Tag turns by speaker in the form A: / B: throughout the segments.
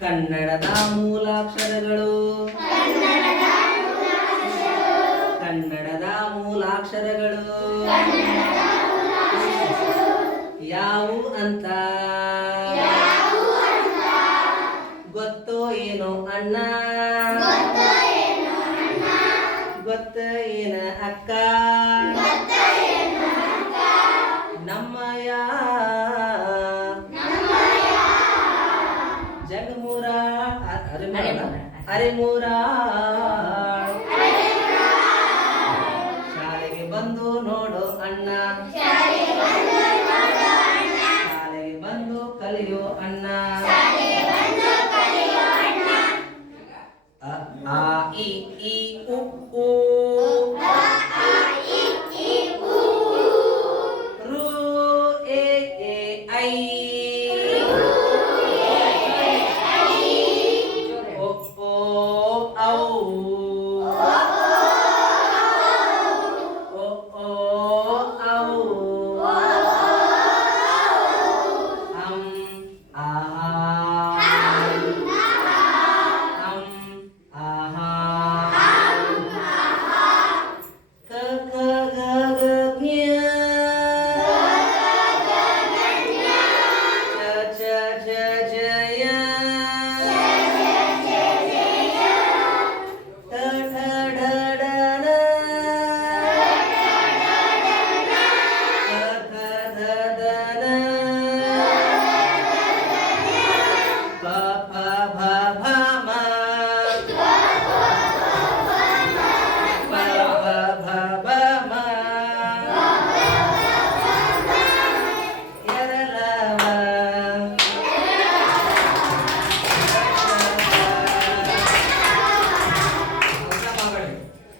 A: ಕನ್ನಡದ ಮೂಲಾಕ್ಷರಗಳು. ಕನ್ನಡದ ಮೂಲಾಕ್ಷರಗಳು. ಯಾವು ಅಂತ. ಗೊತ್ತೋ ಏನೋ ಅಣ್ಣ. ಗೊತ್ತ ಏನ ಅಕ್ಕ. ಅರೆಮೂರ ಶಾಲೆಗೆ ಬಂದು ನೋಡು ಅಣ್ಣ. ಶಾಲೆಗೆ ಬಂದು ಕಲಿಯೋ ಅಣ್ಣ. ಆ ಇ ಉ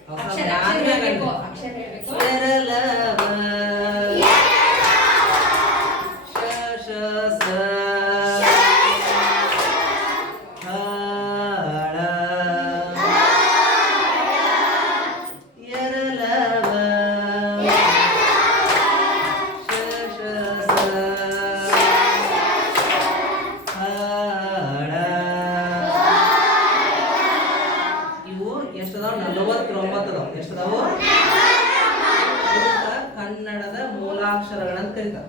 A: 아ction, 아ction 해야 될 거, 아ction 해야 될 거. 때는 ಇದಕ್ಕ ಕನ್ನಡದ ಮೂಲಾಕ್ಷರಗಳಂತ ಕರೀತಾರ.